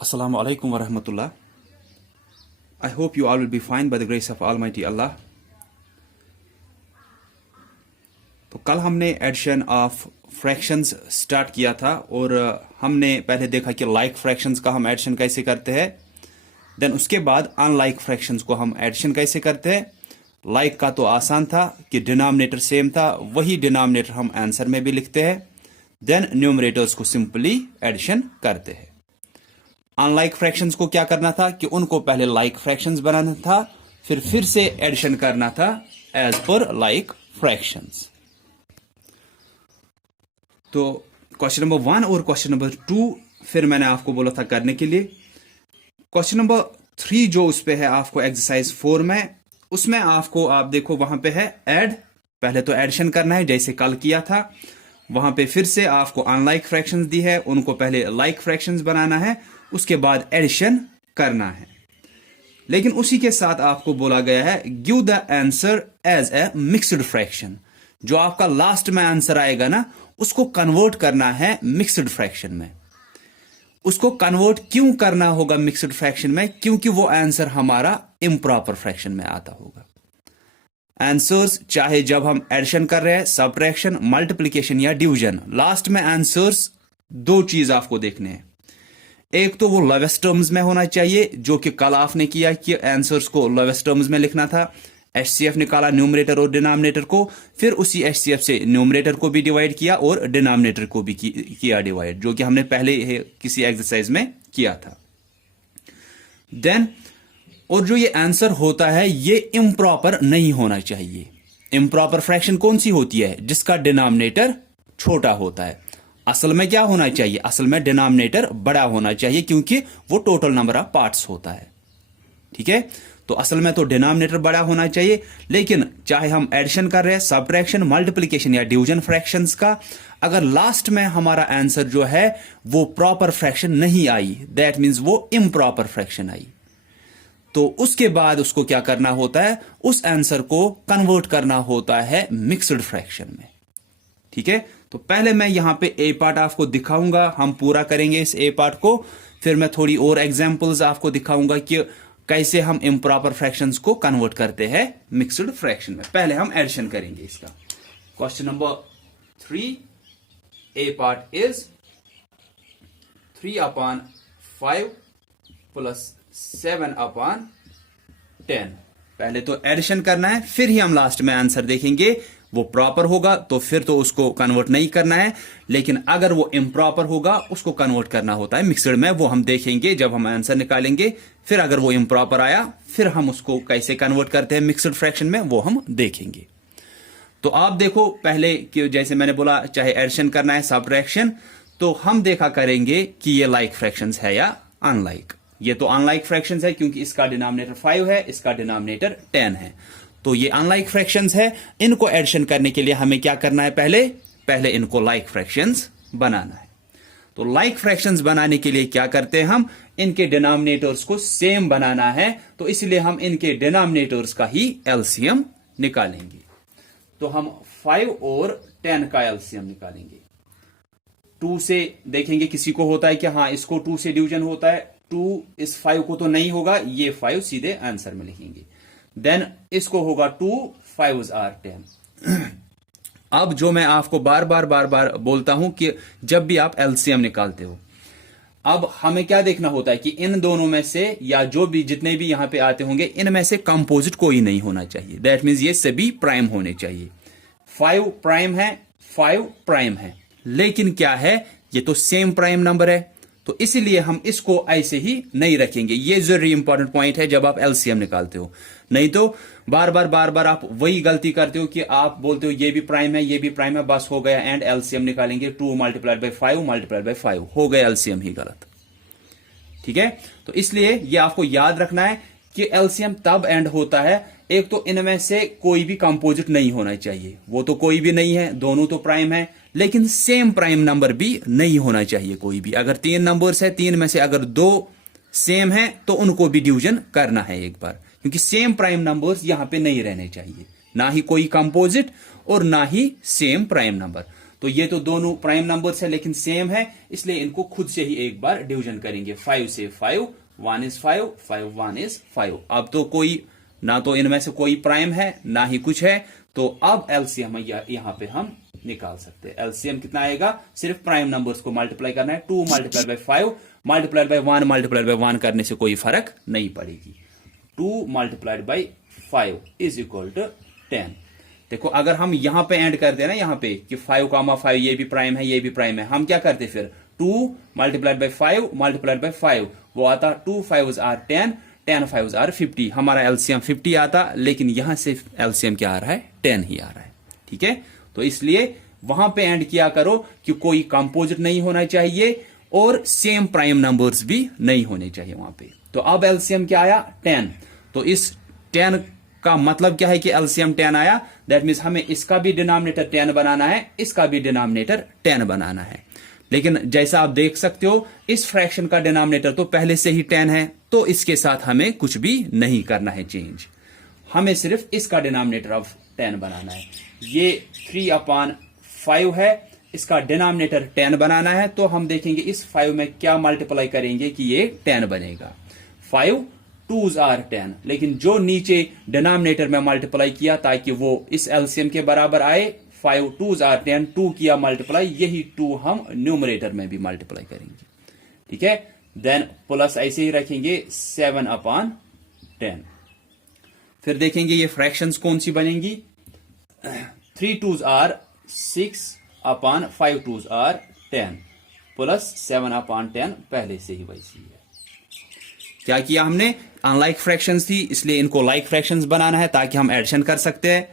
Assalamu alaikum wa rahmatullah. I hope you all will be fine by the grace of Almighty Allah. तो कल हमने addition of fractions start किया था और हमने पहले देखा कि लाइक फ्रैक्शंस का हम एडिशन कैसे करते हैं, देन उसके बाद अनलाइक फ्रैक्शंस को हम एडिशन कैसे करते हैं। लाइक का तो आसान था कि डिनोमिनेटर सेम था, वही डिनोमिनेटर हम आंसर में भी लिखते हैं, देन न्यूमरेटर्स को सिंपली एडिशन करते हैं। अनलाइक फ्रैक्शंस को क्या करना था कि उनको पहले लाइक फ्रैक्शंस बनाना था, फिर से एडिशन करना था एज पर लाइक फ्रैक्शंस। तो क्वेश्चन नंबर 1 और क्वेश्चन नंबर 2 फिर मैंने आपको बोला था करने के लिए। क्वेश्चन नंबर 3 जो उस पे है आपको एक्सरसाइज 4 में, उसमें आपको आप देखो वहां पे है ऐड, पहले तो एडिशन करना है जैसे कल किया था। वहां पे फिर से आपको अनलाइक फ्रैक्शंस दी है, उनको पहले लाइक फ्रैक्शंस बनाना है, उसके बाद एडिशन करना है। लेकिन उसी के साथ आपको बोला गया है give the answer as a mixed fraction. जो आपका लास्ट में आंसर आएगा ना, उसको कन्वर्ट करना है मिक्स्ड फ्रैक्शन में। उसको कन्वर्ट क्यों करना होगा मिक्स्ड फ्रैक्शन में? क्योंकि वो आंसर हमारा इम्प्रॉपर फ्रैक्शन में आता होगा। आंसर्स चाहे जब हम एडिशन कर रहे हैं, सबट्रैक्शन, मल्टीप्लिकेशन या डिवीजन, लास्ट में आंसर्स दो चीज आपको देखने हैं। एक तो वो लोवेस्ट टर्म्स में होना चाहिए, जो कि कल आपने किया कि आंसर्स को लोवेस्ट टर्म्स में लिखना था। एचसीएफ निकाला न्यूमरेटर और डिनोमिनेटर को, फिर उसी एचसीएफ से न्यूमरेटर को भी डिवाइड किया और डिनोमिनेटर को भी किया डिवाइड, जो कि हमने पहले किसी एक्सरसाइज में किया था। देन और जो ये आंसर होता है ये इम्प्रॉपर नहीं होना चाहिए। इम्प्रॉपर फ्रैक्शन कौन सी होती है? जिसका डिनोमिनेटर छोटा होता है। असल में क्या होना चाहिए? असल में डिनोमिनेटर बड़ा होना चाहिए, क्योंकि वो टोटल नंबर ऑफ पार्ट्स होता है। ठीक है, तो असल में तो डिनोमिनेटर बड़ा होना चाहिए। लेकिन चाहे हम एडिशन कर रहे हैं, सबट्रैक्शन, मल्टीप्लिकेशन या डिवीजन फ्रैक्शंस का, अगर लास्ट में हमारा आंसर जो है वो प्रॉपर फ्रैक्शन नहीं आई, दैट मीन्स वो इम्प्रॉपर फ्रैक्शन आई, तो उसके बाद उसको क्या करना होता है? उस आंसर को कन्वर्ट करना होता है मिक्स्ड फ्रैक्शन में। ठीक है, तो पहले मैं यहां पे ए पार्ट आपको दिखाऊंगा, हम पूरा करेंगे इस ए पार्ट को, फिर मैं थोड़ी और एग्जांपल्स आपको दिखाऊंगा कि कैसे हम इम्प्रॉपर फ्रैक्शंस को कन्वर्ट करते हैं मिक्स्ड फ्रैक्शन में। पहले हम एडिशन करेंगे इसका। Question number 3, A part is 3/5 plus 7/10। पहले तो एडिशन करना है, फिर ही हम लास्ट में आंसर देखेंगे। वो प्रॉपर होगा तो फिर तो उसको कन्वर्ट नहीं करना है, लेकिन अगर वो इम्प्रॉपर होगा उसको कन्वर्ट करना होता है मिक्सड में। वो हम देखेंगे जब हम आंसर निकालेंगे। फिर अगर वो इम्प्रॉपर आया, फिर हम उसको कैसे कन्वर्ट करते हैं मिक्सड फ्रैक्शन में, वो हम देखेंगे। तो आप देखो पहले कि जैसे मैंने बोला, चाहे एडिशन करना है, सबट्रैक्शन, तो हम देखा करेंगे कि ये लाइक फ्रैक्शंस है या अनलाइक। ये तो अनलाइक फ्रैक्शंस है क्योंकि इसका डिनोमिनेटर 5 है, इसका डिनोमिनेटर 10 है, तो ये अनलाइक फ्रैक्शंस है। इनको एडिशन करने के लिए हमें क्या करना है? पहले इनको लाइक फ्रैक्शंस बनाना है। तो लाइक फ्रैक्शंस बनाने के लिए क्या करते हैं हम? इनके डिनोमिनेटर्स को सेम बनाना है, तो इसलिए हम इनके डिनोमिनेटर्स का ही एलसीएम निकालेंगे। तो हम 5 और 10 का एलसीएम निकालेंगे। 2 से देखेंगे किसी को होता है कि हाँ इसको 2 से डिवीजन होता है, 2 इस 5 को तो नहीं होगा, ये 5 सीधे आंसर में लिखेंगे। देन इसको होगा 2 5s are 10। अब जो मैं आपको बार बार बोलता हूं कि जब भी आप एलसीएम निकालते हो, अब हमें क्या देखना होता है कि इन दोनों में से, या जो भी जितने भी यहां पे आते होंगे, इनमें से कंपोजिट कोई नहीं होना चाहिए। दैट मीन्स ये सभी प्राइम होने चाहिए। 5 प्राइम है, 5 प्राइम है, लेकिन क्या है, ये तो सेम प्राइम नंबर है, तो इसलिए हम इसको ऐसे ही नहीं रखेंगे। ये जरूरी इंपॉर्टेंट पॉइंट है जब आप एलसीएम निकालते हो। नहीं तो बार बार आप वही गलती करते हो कि आप बोलते हो ये भी प्राइम है, ये भी प्राइम है, बस हो गया, एंड एलसीएम निकालेंगे 2 मल्टीप्लाइड बाई 5 मल्टीप्लाइड बाई 5, हो गया एलसीएम ही गलत। ठीक है, तो इसलिए ये आपको याद रखना है कि एलसीएम तब एंड होता है, एक तो इनमें से कोई भी कंपोजिट नहीं होना चाहिए, वो तो कोई भी नहीं है, दोनों तो प्राइम है, लेकिन सेम प्राइम नंबर भी नहीं होना चाहिए कोई भी। अगर 3 नंबर्स है, 3 में से अगर 2 सेम है तो उनको भी डिवीजन करना है एक बार, क्योंकि सेम प्राइम नंबर्स यहां पे नहीं रहने चाहिए, ना ही कोई कंपोजिट और ना ही सेम प्राइम नंबर। तो ये तो दोनों प्राइम नंबर्स है लेकिन सेम है, इसलिए इनको खुद से ही एक बार डिवीजन करेंगे। 5 से 5, 1 is 5, 5 1 is 5। अब तो कोई ना तो इनमें से कोई प्राइम है ना ही कुछ है, तो अब एलसीएम यहां पे हम निकाल सकते हैं। एलसीएम कितना आएगा, सिर्फ प्राइम नंबर्स को मल्टीप्लाई करना है। 2 multiplied by 5 multiplied by 1 multiplied by 1 करने से कोई फर्क नहीं पड़ेगी। 2 multiplied by 5 is equal to 10। देखो अगर हम यहां पे एंड करते हैं ना, यहां पे कि 5, ये भी प्राइम है ये भी प्राइम है, हम क्या करते फिर 2 मल्टीप्लाइड बाय 5 मल्टीप्लाइड बाय 5, वो आता 2 5s are 10, 10 5s are 50। हमारा एलसीएम 50 आता, लेकिन यहां से एलसीएम क्या आ रहा है, 10 ही आ रहा है। ठीक है, तो इसलिए वहां पे एंड किया करो कि कोई कंपोजिट नहीं होना चाहिए और सेम प्राइम नंबर्स भी नहीं होने चाहिए वहां पे। तो अब एलसीएम क्या आया, 10। तो इस 10 का मतलब क्या है कि एलसीएम 10 आया, दैट मीन्स हमें इसका भी डिनोमिनेटर 10 बनाना है, इसका भी डिनोमिनेटर 10 बनाना है। लेकिन जैसा आप देख सकते हो इस फ्रैक्शन का डिनोमिनेटर तो पहले से ही 10 है, तो इसके साथ हमें कुछ भी नहीं करना है चेंज, हमें सिर्फ इसका डिनोमिनेटर अब 10 बनाना है। ये 3/5 है, इसका डिनोमिनेटर 10 बनाना है, तो हम देखेंगे इस 5 में क्या मल्टीप्लाई करेंगे कि ये 10 बनेगा। 5 2s are 10, लेकिन जो नीचे डिनोमिनेटर में मल्टीप्लाई किया ताकि वो इस एलसीएम के बराबर आए, 5 2s are 10, 2 किया मल्टीप्लाई, यही 2 हम न्यूमरेटर में भी मल्टीप्लाई करेंगे। ठीक है, देन प्लस ऐसे ही रखेंगे 7/10। फिर देखेंगे ये फ्रैक्शंस कौन सी बनेंगी। 3 2s are 6/5 2s are 10 plus 7/10, पहले से ही वैसी है। क्या किया हमने, अनलाइक फ्रैक्शंस थी इसलिए इनको लाइक फ्रैक्शंस बनाना है ताकि हम एडिशन कर सकते हैं।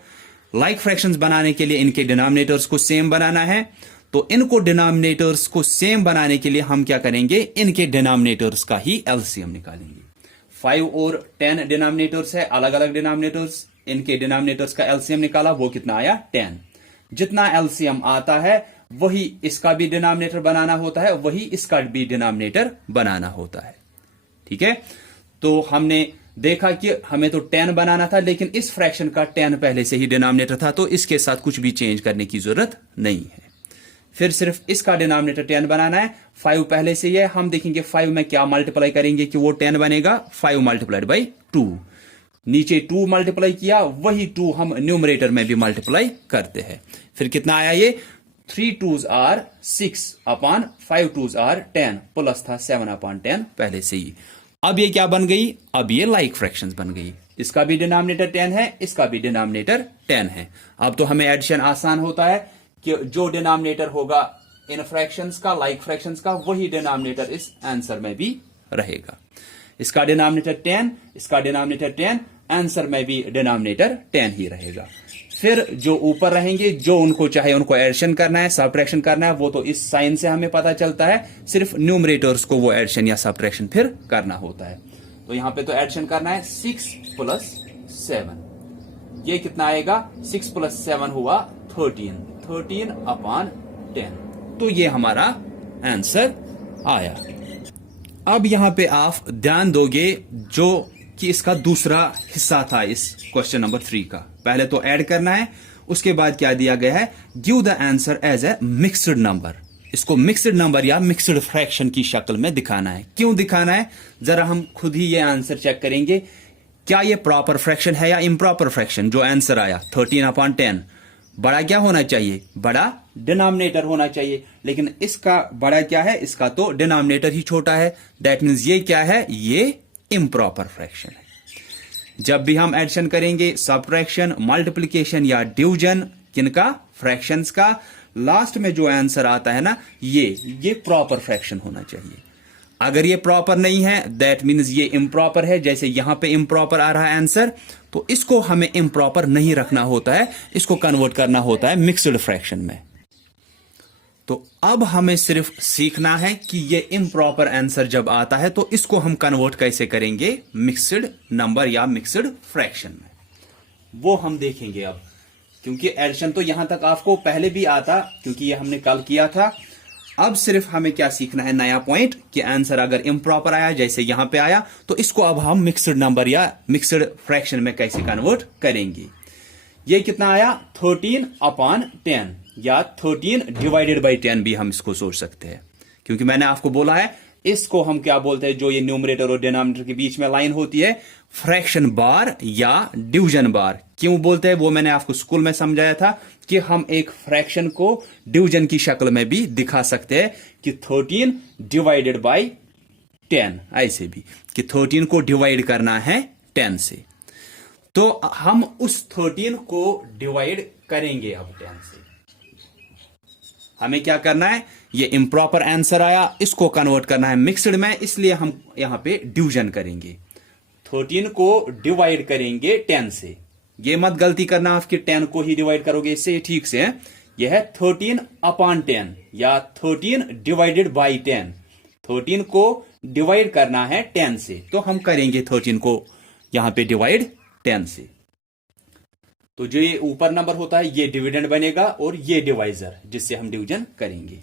लाइक फ्रैक्शंस बनाने के लिए इनके डिनोमिनेटर्स को सेम बनाना है, तो इनको डिनोमिनेटर्स को सेम बनाने के लिए हम क्या करेंगे, इनके डिनोमिनेटर्स का ही एलसीएम निकालेंगे। 5 और 10 डिनोमिनेटर्स है, अलग अलग डिनोमिनेटर्स, इनके डिनोमिनेटर्स का एलसीएम निकाला, वो कितना आया 10। जितना एलसीएम आता है वही इसका भी डिनोमिनेटर बनाना होता है, वही इसका भी डिनोमिनेटर बनाना होता है। ठीक है, तो हमने देखा कि हमें तो 10 बनाना था, लेकिन इस फ्रैक्शन का 10 पहले से ही डिनोमिनेटर था, तो इसके साथ कुछ भी चेंज करने की जरूरत नहीं है। फिर सिर्फ इसका डिनोमिनेटर 10 बनाना है। 5 पहले से ही है, हम देखेंगे 5 में क्या मल्टीप्लाई करेंगे कि वो 10 बनेगा। 5 मल्टीप्लाइड बाई 2, नीचे 2 मल्टीप्लाई किया, वही 2 हम न्यूमरेटर में भी मल्टीप्लाई करते हैं। फिर कितना आया ये, 3 2s are 6/5 2s are 10 plus था 7/10 पहले से ही। अब ये क्या बन गई, अब ये लाइक फ्रैक्शंस बन गई। इसका भी डिनोमिनेटर 10 है, इसका भी डिनोमिनेटर 10 है। अब तो हमें एडिशन आसान होता है कि जो डिनोमिनेटर होगा इन फ्रैक्शंस का, लाइक फ्रैक्शंस का, वही डिनोमिनेटर इस आंसर में भी रहेगा। इसका डिनोमिनेटर 10, इसका डिनोमिनेटर 10, आंसर में भी डिनोमिनेटर 10 ही रहेगा। फिर जो ऊपर रहेंगे, जो उनको चाहे उनको एडिशन करना है, सब्ट्रैक्शन करना है, वो तो इस साइन से हमें पता चलता है, सिर्फ न्यूमरेटर्स को वो एडिशन या सब्ट्रैक्शन फिर करना होता है। तो यहां पे तो एडिशन करना है 6 + 7, ये कितना आएगा, 6 + 7 हुआ 13, 13/10, तो ये हमारा आंसर आया। अब यहां पे आप ध्यान दोगे जो कि इसका दूसरा हिस्सा था इस क्वेश्चन नंबर 3 का। पहले तो ऐड करना है, उसके बाद क्या दिया गया है, give the answer as a mixed number. इसको मिक्स्ड नंबर या मिक्स्ड फ्रैक्शन की शक्ल में दिखाना है। क्यों दिखाना है, जरा हम खुद ही ये आंसर चेक करेंगे, क्या ये प्रॉपर फ्रैक्शन है या इम्प्रॉपर फ्रैक्शन। जो आंसर आया 13/10, बड़ा क्या होना चाहिए, बड़ा डिनोमिनेटर होना चाहिए, लेकिन इसका बड़ा क्या है, इसका तो डिनोमिनेटर ही छोटा है। दैट मीन्स ये क्या है, ये इम्प्रॉपर फ्रैक्शन है। जब भी हम एडिशन करेंगे, सब्ट्रैक्शन, मल्टीप्लिकेशन या डिवीजन, किनका, फ्रैक्शंस का, लास्ट में जो आंसर आता है ना, ये प्रॉपर फ्रैक्शन होना चाहिए। अगर ये प्रॉपर नहीं है, दैट मीन्स ये इम्प्रॉपर है। जैसे यहां पे इम्प्रॉपर आ रहा है आंसर, तो इसको हमें इम्प्रॉपर नहीं रखना होता है, इसको कन्वर्ट करना होता है मिक्स्ड फ्रैक्शन में। तो अब हमें सिर्फ सीखना है कि ये इम्प्रॉपर आंसर जब आता है तो इसको हम कन्वर्ट कैसे करेंगे मिक्स्ड नंबर या मिक्स्ड फ्रैक्शन में, वो हम देखेंगे अब। क्योंकि एडिशन तो यहां तक आपको पहले भी आता, क्योंकि ये हमने कल किया था। अब सिर्फ हमें क्या सीखना है, नया पॉइंट, कि आंसर अगर इम्प्रॉपर आया, जैसे यहां पे आया, तो इसको अब हम मिक्स्ड नंबर या मिक्स्ड फ्रैक्शन में कैसे कन्वर्ट करेंगे। ये कितना आया, 13/10, या 13 डिवाइडेड बाई 10 भी हम इसको सोच सकते हैं, क्योंकि मैंने आपको बोला है इसको हम क्या बोलते हैं, जो ये न्यूमरेटर और डिनोमिनेटर के बीच में लाइन होती है, फ्रैक्शन बार या डिवीजन बार। क्यों बोलते हैं वो मैंने आपको स्कूल में समझाया था कि हम एक फ्रैक्शन को डिवीजन की शक्ल में भी दिखा सकते हैं कि 13 डिवाइडेड बाई 10, ऐसे भी कि 13 को डिवाइड करना है 10 से। तो हम उस 13 को डिवाइड करेंगे अब 10 से। हमें क्या करना है, ये इम्प्रॉपर आंसर आया, इसको कन्वर्ट करना है मिक्सड में, इसलिए हम यहां पे डिवीजन करेंगे। 13 को डिवाइड करेंगे 10 से। ये मत गलती करना आपकी 10 को ही डिवाइड करोगे, इससे ठीक से है। यह है 13 अपॉन 10 या 13 डिवाइडेड बाई 10। 13 को डिवाइड करना है 10 से, तो हम करेंगे 13 को यहां पे डिवाइड 10 से। तो जो ये ऊपर नंबर होता है ये डिविडेंड बनेगा और ये डिवाइजर जिससे हम डिवीजन करेंगे।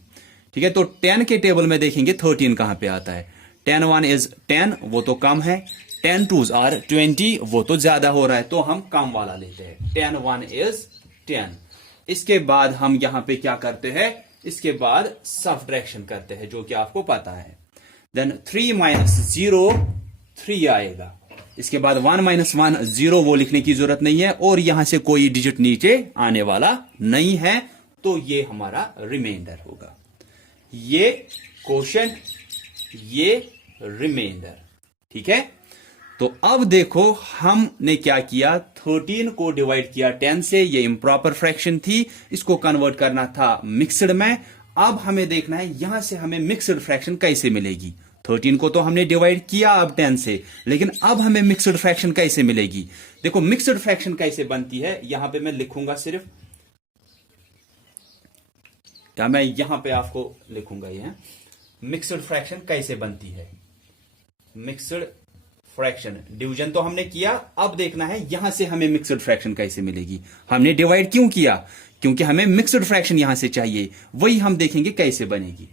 ठीक है, तो 10 के टेबल में देखेंगे 13 कहां पे आता है। 10 1 इज 10, वो तो कम है। 10 2s आर 20, वो तो ज्यादा हो रहा है, तो हम कम वाला लेते हैं। 10 1 इज 10। इसके बाद हम यहां पे क्या करते हैं, इसके बाद सब्ट्रैक्शन करते हैं, जो कि आपको पता है। देन 3 माइनस 0 3 आएगा। इसके बाद 1 माइनस 1 0, वो लिखने की जरूरत नहीं है, और यहां से कोई डिजिट नीचे आने वाला नहीं है, तो ये हमारा रिमाइंडर होगा। ये क्वोशंट, ये रिमाइंडर। ठीक है, तो अब देखो हमने क्या किया, 13 को डिवाइड किया 10 से। ये इम्प्रॉपर फ्रैक्शन थी, इसको कन्वर्ट करना था मिक्सड में। अब हमें देखना है यहां से हमें मिक्सड फ्रैक्शन कैसे मिलेगी। 13 को तो हमने डिवाइड किया अब 10 से, लेकिन अब हमें मिक्सड फ्रैक्शन कैसे मिलेगी। देखो मिक्सड फ्रैक्शन कैसे बनती है, यहां पे मैं लिखूंगा सिर्फ, या मैं यहां पे आपको लिखूंगा ये मिक्सड फ्रैक्शन कैसे बनती है। मिक्सड फ्रैक्शन, डिवीजन तो हमने किया, अब देखना है यहां से हमें मिक्सड फ्रैक्शन कैसे मिलेगी। हमने डिवाइड क्यों किया, क्योंकि हमें मिक्सड फ्रैक्शन यहां से चाहिए, वही हम देखेंगे कैसे बनेगी।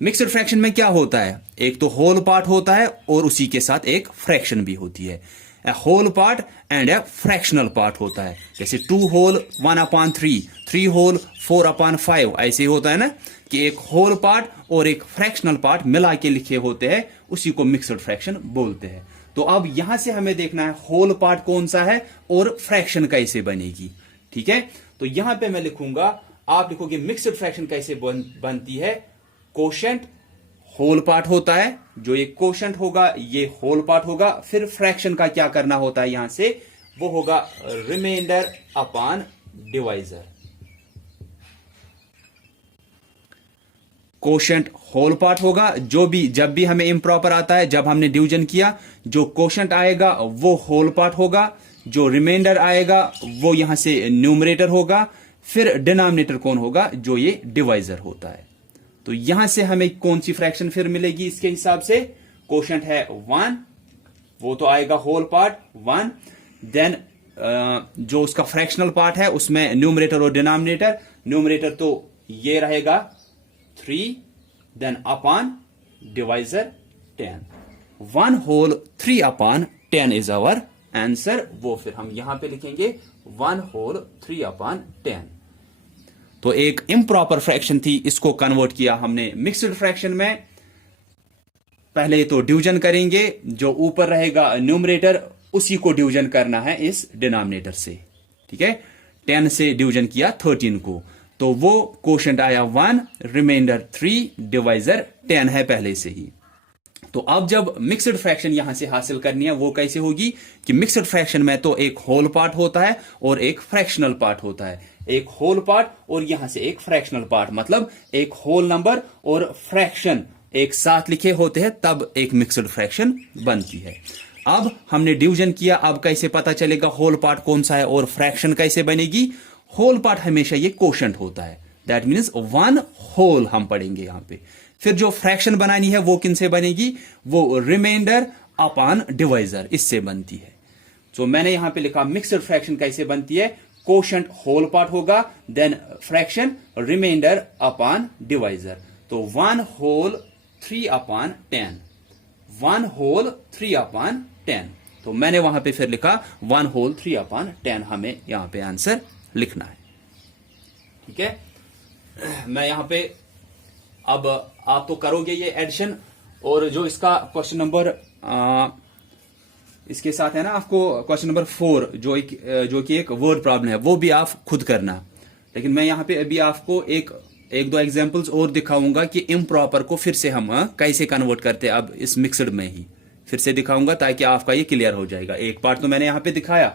मिक्सड फ्रैक्शन में क्या होता है, एक तो होल पार्ट होता है और उसी के साथ एक फ्रैक्शन भी होती है। A whole part and a fractional part होता है, जैसे 2 होल 1 अपॉन 3, 3 होल 4 अपॉन 5, ऐसे होता है ना, कि एक होल पार्ट और एक फ्रैक्शनल पार्ट मिला के लिखे होते हैं, उसी को मिक्सड फ्रैक्शन बोलते हैं। तो अब यहां से हमें देखना है होल पार्ट कौन सा है और फ्रैक्शन कैसे बनेगी। ठीक है, तो यहां पे मैं लिखूंगा, आप लिखोगे मिक्सड फ्रैक्शन कैसे बनती है। कोशेंट होल पार्ट होता है, जो ये कोशेंट होगा ये होल पार्ट होगा, फिर फ्रैक्शन का क्या करना होता है यहां से, वो होगा remainder upon divisor. Quotient whole part होगा, जो भी जब भी हमें इम्प्रॉपर आता है, जब हमने डिवीजन किया, जो कोशेंट आएगा वो होल पार्ट होगा, जो रिमाइंडर आएगा वो यहां से न्यूमरेटर होगा, फिर डिनोमिनेटर कौन होगा, जो ये डिवाइजर होता है। तो यहां से हमें कौन सी फ्रैक्शन फिर मिलेगी इसके हिसाब से, कोशेंट है 1, वो तो आएगा होल पार्ट 1। देन जो उसका फ्रैक्शनल पार्ट है उसमें न्यूमरेटर और डिनोमिनेटर, न्यूमरेटर तो ये रहेगा 3, then upon divisor 10। 1 whole 3 upon 10 is our answer. वो फिर हम यहां पे लिखेंगे 1 होल 3 अपॉन 10। तो एक इम्प्रॉपर फ्रैक्शन थी, इसको कन्वर्ट किया हमने मिक्सड फ्रैक्शन में। पहले तो डिवीजन करेंगे, जो ऊपर रहेगा न्यूमरेटर उसी को डिवीजन करना है इस डिनोमिनेटर से। ठीक है, 10 से डिवीजन किया 13 को, तो वो कोशेंट आया 1, रिमाइंडर 3, डिवाइजर 10 है पहले से ही। तो अब जब मिक्सड फ्रैक्शन यहां से हासिल करनी है, वो कैसे होगी कि मिक्सड फ्रैक्शन में तो एक होल पार्ट होता है और एक फ्रैक्शनल पार्ट होता है। एक होल पार्ट और यहां से एक फ्रैक्शनल पार्ट, मतलब एक होल नंबर और फ्रैक्शन एक साथ लिखे होते हैं, तब एक मिक्सड फ्रैक्शन बनती है। अब हमने डिवीजन किया, अब कैसे पता चलेगा होल पार्ट कौन सा है और फ्रैक्शन कैसे बनेगी। होल पार्ट हमेशा ये कोशेंट होता है, दैट मीन्स 1 होल हम पढ़ेंगे यहां पे। फिर जो फ्रैक्शन बनानी है वो किनसे बनेगी, वो रिमाइंडर अपॉन डिवाइजर, इससे बनती है। तो मैंने यहां पे लिखा मिक्सड फ्रैक्शन कैसे बनती है, कोशेंट होल पार्ट होगा, then fraction remainder upon divisor. तो 1 होल 3 अपॉन 10, 1 होल 3 अपॉन 10। तो मैंने वहां पे फिर लिखा 1 होल 3 अपॉन 10, हमें यहां पे आंसर लिखना है। ठीक है, मैं यहाँ पे अब आप तो करोगे ये एडिशन, और जो इसका क्वेश्चन नंबर इसके साथ है ना, आपको क्वेश्चन नंबर 4 जो कि एक वर्ड प्रॉब्लम है, वो भी आप खुद करना। लेकिन मैं यहाँ पे अभी आपको एक दो एग्जांपल्स और दिखाऊंगा कि इम्प्रॉपर को फिर से हम कैसे कन्वर्ट करते हैं अब इस मिक्सड में ही फिर से दिखाऊंगा, ताकि आपका ये क्लियर हो जाएगा। एक पार्ट तो मैंने यहाँ पे दिखाया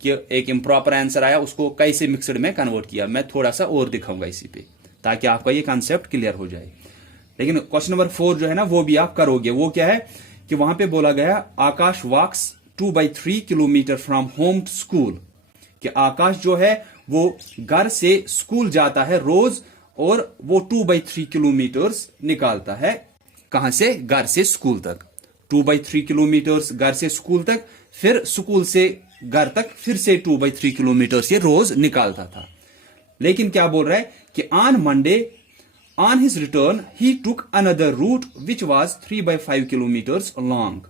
कि एक इम्प्रॉपर आंसर आया, उसको कैसे मिक्सड में कन्वर्ट किया। मैं थोड़ा सा और दिखाऊंगा इसी पे, ताकि आपका ये कॉन्सेप्ट क्लियर हो जाए। लेकिन क्वेश्चन नंबर 4 जो है ना, वो भी आप करोगे। वो क्या है कि वहां पे बोला गया Akash walks 2/3 kilometre from home to school, कि आकाश जो है वो घर से स्कूल जाता है रोज, और वो 2/3 किलोमीटर्स निकालता है। कहां से? घर से स्कूल तक। 2/3 किलोमीटर्स घर से स्कूल तक, फिर स्कूल से घर तक फिर से 2/3 किलोमीटर्स ये रोज निकालता था। लेकिन क्या बोल रहा है कि on Monday on his return he took another root which was 3/5 kilometres long.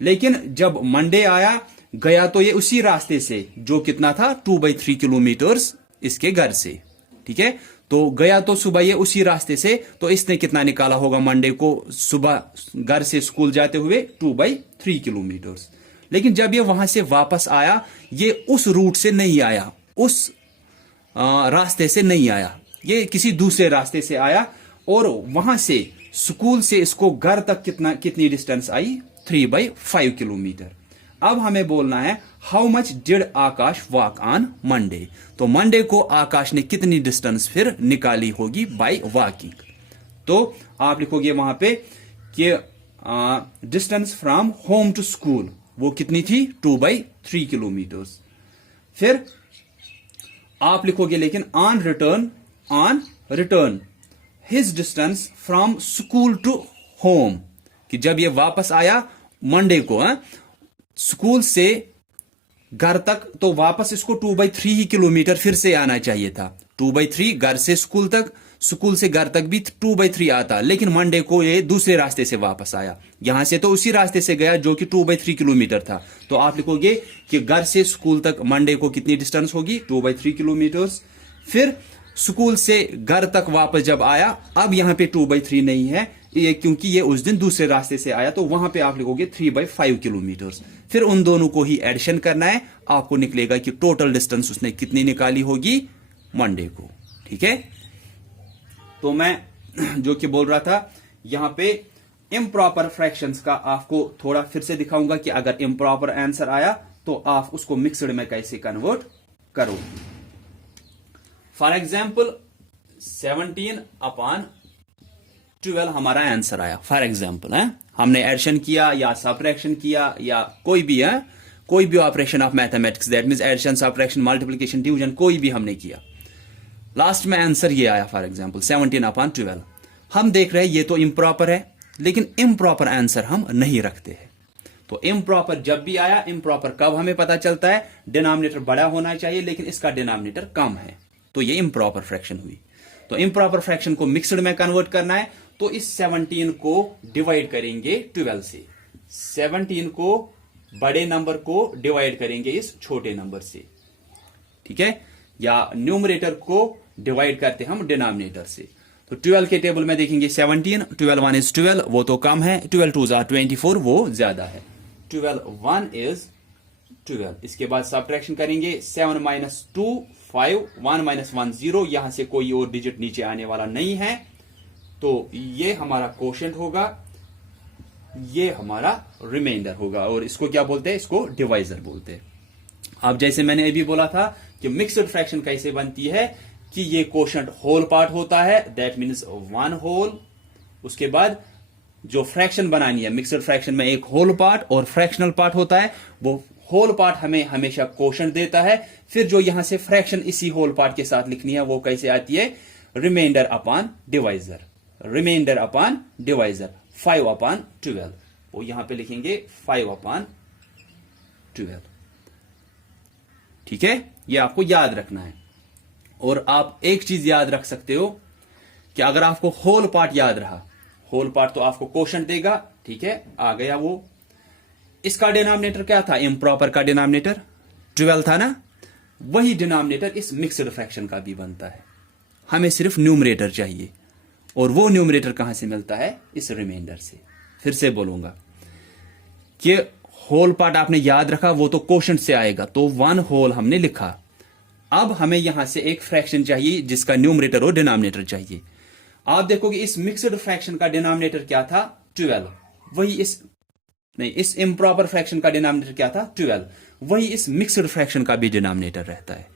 लेकिन जब मंडे आया, गया तो ये उसी रास्ते से जो कितना था 2/3 किलोमीटर्स इसके घर से, ठीक है। तो गया तो सुबह ये उसी रास्ते से, तो इसने कितना निकाला होगा मंडे को सुबह घर से स्कूल जाते हुए 2/3 किलोमीटर्स। लेकिन जब ये वहां से वापस आया, ये उस रूट से नहीं आया, उस रास्ते से नहीं आया, ये किसी दूसरे रास्ते से आया, और वहां से स्कूल से इसको घर तक कितनी डिस्टेंस आई? 3/5 किलोमीटर। अब हमें बोलना है how much did Akash walk on Monday. तो मंडे को आकाश ने कितनी डिस्टेंस फिर निकाली होगी बाय वॉकिंग। तो आप लिखोगे वहां पे कि distance from home to school वो कितनी थी? 2/3 किलोमीटर्स। फिर आप लिखोगे लेकिन on return his distance from school to home, कि जब ये वापस आया मंडे को स्कूल से घर तक, तो वापस इसको 2/3 ही किलोमीटर फिर से आना चाहिए था। 2/3 घर से स्कूल तक, स्कूल से घर तक भी 2/3 आता, लेकिन मंडे को ये दूसरे रास्ते से वापस आया। यहां से तो उसी रास्ते से गया जो कि 2/3 किलोमीटर था। तो आप लिखोगे कि घर से स्कूल तक मंडे को कितनी डिस्टेंस होगी? 2/3 किलोमीटर्स। फिर स्कूल से घर तक वापस जब आया, अब यहां पे 2/3 नहीं है, ये क्योंकि ये उस दिन दूसरे रास्ते से आया, तो वहां पे आप लिखोगे 3/5 किलोमीटर्स। फिर उन दोनों को ही एडिशन करना है, आपको निकलेगा कि टोटल डिस्टेंस उसने कितनी निकाली होगी मंडे को, ठीक है। तो मैं जो कि बोल रहा था, यहां पे इम्प्रॉपर फ्रैक्शंस का आपको थोड़ा फिर से दिखाऊंगा कि अगर इम्प्रॉपर आंसर आया तो आप उसको मिक्सड में कैसे कन्वर्ट करो। फॉर एग्जाम्पल 17/12 हमारा आंसर आया। फॉर एग्जाम्पल है, हमने एडिशन किया या सबट्रैक्शन किया या कोई भी है, कोई भी operation of mathematics, that means addition, subtraction, multiplication, division, कोई भी हमने किया। लास्ट में आंसर ये आया फॉर एग्जाम्पल 17/12। हम देख रहे हैं ये तो इम्प्रॉपर है, लेकिन इम्प्रॉपर आंसर हम नहीं रखते हैं। तो इम्प्रॉपर जब भी आया, इम्प्रॉपर कब हमें पता चलता है? डिनोमिनेटर बड़ा होना चाहिए लेकिन इसका डिनोमिनेटर कम है, तो ये इम्प्रॉपर फ्रैक्शन हुई। तो इम्प्रॉपर फ्रैक्शन को मिक्सड में कन्वर्ट करना है, तो इस 17 को डिवाइड करेंगे 12 से। 17 को बड़े नंबर को डिवाइड करेंगे इस छोटे नंबर से, ठीक है। या न्यूमरेटर को डिवाइड करते हम डिनोमिनेटर से। तो 12 के टेबल में देखेंगे 17, 12 1 इज 12, वो तो कम है। 12 2 are 24, वो ज्यादा है। 12 1 इज 12। इसके बाद सब्ट्रैक्शन करेंगे 7 - 2 5, 1 - 1 0। यहां से कोई और डिजिट नीचे आने वाला नहीं है, तो ये हमारा कोशेंट होगा, ये हमारा रिमाइंडर होगा, और इसको क्या बोलते हैं? इसको डिवाइजर बोलते हैं। अब जैसे मैंने अभी बोला था कि मिक्सड फ्रैक्शन कैसे बनती है, कि ये कोशेंट होल पार्ट होता है, दैट मीन्स 1 होल। उसके बाद जो फ्रैक्शन बनानी है मिक्सड फ्रैक्शन में, एक होल पार्ट और फ्रैक्शनल पार्ट होता है। वो होल पार्ट हमें हमेशा कोशेंट देता है। फिर जो यहां से फ्रैक्शन इसी होल पार्ट के साथ लिखनी है, वो कैसे आती है? Remainder upon divisor, remainder upon divisor, 5/12। वो यहां पे लिखेंगे 5/12, ठीक है। ये आपको याद रखना है। और आप एक चीज याद रख सकते हो कि अगर आपको होल पार्ट याद रहा, होल पार्ट तो आपको कोशेंट देगा, ठीक है, आ गया वो। इसका डिनोमिनेटर क्या था? इम्प्रॉपर का डिनोमिनेटर 12 था ना, वही डिनोमिनेटर इस मिक्सड फ्रैक्शन का भी बनता है। हमें सिर्फ न्यूमरेटर चाहिए, और वो न्यूमरेटर कहां से मिलता है? इस रिमाइंडर से। फिर से बोलूंगा कि होल पार्ट आपने याद रखा, वो तो कोशेंट से आएगा, तो 1 होल हमने लिखा। अब हमें यहां से एक फ्रैक्शन चाहिए जिसका न्यूमरेटर और डिनोमिनेटर चाहिए। आप देखोगे इस मिक्सड फ्रैक्शन का डिनोमिनेटर क्या था? 12। वही इस इम्प्रॉपर फ्रैक्शन का डिनोमिनेटर क्या था? 12। वही इस मिक्सड फ्रैक्शन का भी डिनोमिनेटर रहता है।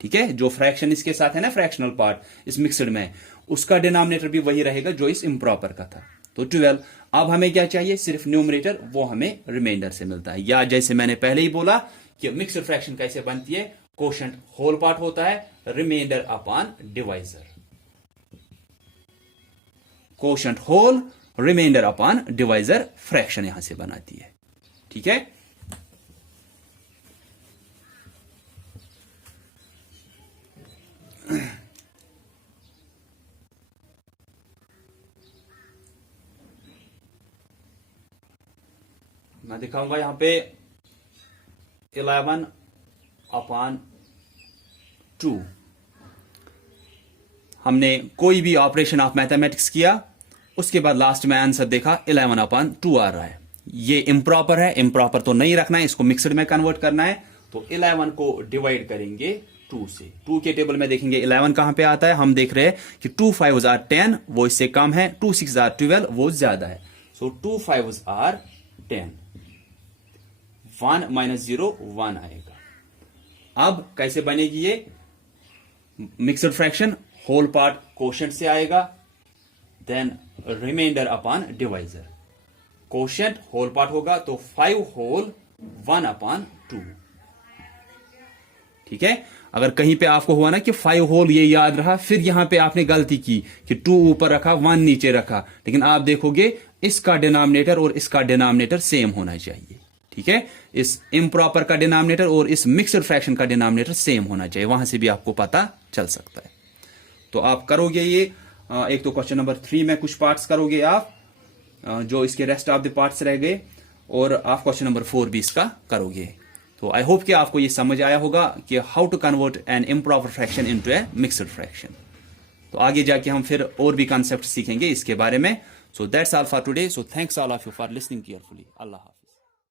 ठीक है, जो फ्रैक्शन इसके साथ है ना, फ्रैक्शनल पार्ट इस मिक्सड में, उसका डिनोमिनेटर भी वही रहेगा जो इस इम्प्रॉपर का था, तो 12। अब हमें क्या चाहिए? सिर्फ न्यूमरेटर, वो हमें रिमाइंडर से मिलता है। या जैसे मैंने पहले ही बोला कि मिक्सड फ्रैक्शन कैसे बनती है, कोशेंट होल पार्ट होता है, remainder upon divisor. Quotient whole, remainder upon divisor fraction यहां से बनाती है। ठीक है, मैं दिखाऊंगा यहां पे 11/2। हमने कोई भी ऑपरेशन ऑफ मैथमेटिक्स किया, उसके बाद लास्ट में आंसर देखा 11/2 आ रहा है। ये इम्प्रॉपर है, इम्प्रॉपर तो नहीं रखना है, इसको मिक्सड में कन्वर्ट करना है। तो 11 को डिवाइड करेंगे 2 से। 2 के टेबल में देखेंगे 11 कहां पे आता है। हम देख रहे हैं कि 2 5s are 10, वो इससे कम है। 2 6s are 12, वो ज्यादा है। सो 2 5s are 10। 1 - 0 1 आएगा। अब कैसे बनेगी ये mixed fraction? Whole part quotient से आएगा, then remainder upon divisor. Quotient whole part होगा तो 5 होल 1/2। ठीक है, अगर कहीं पे आपको हुआ ना कि 5 होल ये याद रहा, फिर यहां पे आपने गलती की कि 2 ऊपर रखा 1 नीचे रखा, लेकिन आप देखोगे इसका डिनोमिनेटर और इसका डिनोमिनेटर सेम होना चाहिए। ठीक है, इस इम्प्रॉपर का डिनोमिनेटर और इस मिक्सड फ्रैक्शन का डिनोमिनेटर सेम होना चाहिए। वहां से भी आपको पता चल सकता है। तो आप करोगे ये, एक तो क्वेश्चन नंबर 3 में कुछ पार्ट्स करोगे आप, जो इसके रेस्ट ऑफ द पार्ट्स रह गए, और आप क्वेश्चन नंबर 4 भी इसका करोगे। तो आई होप कि आपको ये समझ आया होगा कि how to convert an improper fraction into a mixed fraction. तो आगे जाके हम फिर और भी कॉन्सेप्ट सीखेंगे इसके बारे में। So that's all for today. So thanks all of you for listening carefully. अल्लाह हाफ़िज़।